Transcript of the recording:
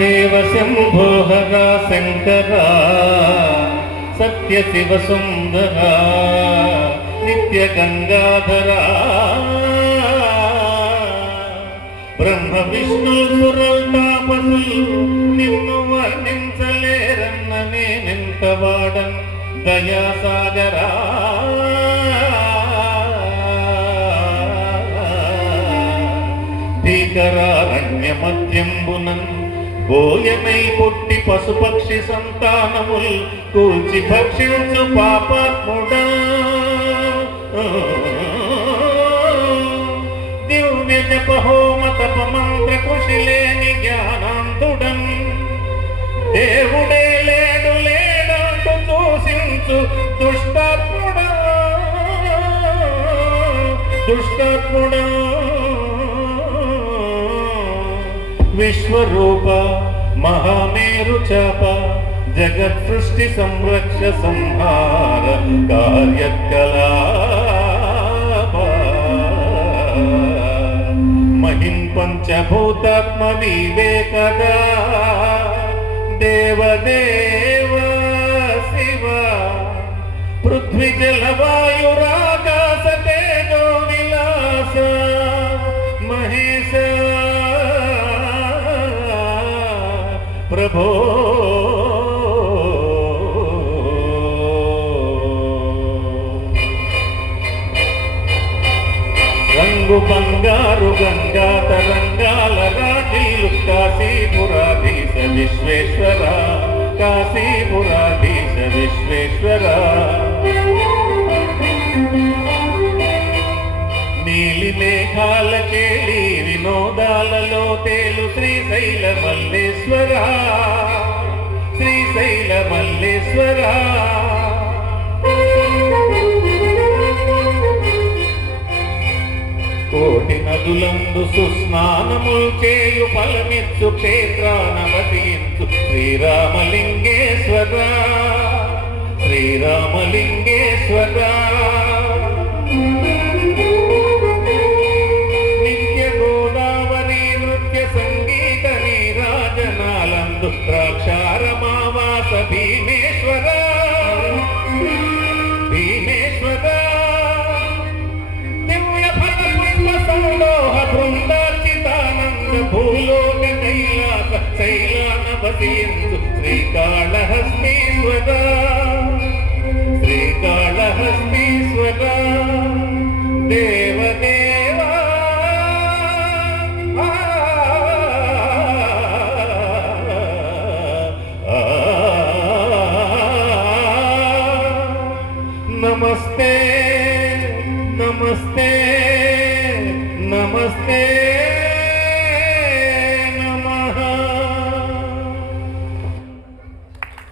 మహాదేవ శంభో హర శంకర సత్య శివ సుందర నిత్య గంగాధర బ్రహ్మ విష్ణు సురల్ తాపసులు నిన్ను వర్ణించలేరన్న నేనెంత వాడన్ దయాసాగరా భీకరారణ్య మధ్యంబునన్ బోయమై పుట్టి పశుపక్షి సంతానముల్ కూల్చి భక్షించు పాపాత్ముడా దివ్య జపహోమ తప మంత్ర కృషిలేని జ్ఞానాంతుడన్ దేవుడే లేడు లేడంటూ దూషించు దుష్టాత్ముడా దుష్టాత్ముడా విశ్వరూప మహామేరు చాప జగత్ సృష్టి సంరక్ష సంహార కార్యకలాప మహిం పంచభూతాత్మ వివేకదా దేవదేవ శివ పృథ్వీ జలవాయురాకాశ తేజో విలాస మహేశ ప్రభో రంగు బంగారు గంగా తరంగాల రాజీలు కాశీపురాధీశ విశ్వేశ్వర కాశీపురాధీశ విశ్వేశ్వర నీలి మేఘాల కేళి వినోదాలలో తేలు శ్రీశైల మల్లేశ్వర శ్రీశైల మల్లేశ్వర కోటి నదులందు సుస్నానములు చేయు ఫలమిచ్చు క్షేత్రానవతీంచు శ్రీరామలింగేశ్వర శ్రీరామలింగేశ్వర నిత్య గోదావరి నృత్య సంగీత నీరాజనాలందు ద్రాక్షారమావాస భీమేశ్వర భీమేశ్వర దివ్య ఫల పుష్ప సంలోహ బృందార్చితానంద భూలోక కైలాస శైలానవతీందు శ్రీకాళహస్తీశ్వర శ్రీకాళహస్తీశ్వర దేవదేవా నమస్తే నమస్తే నమస్తే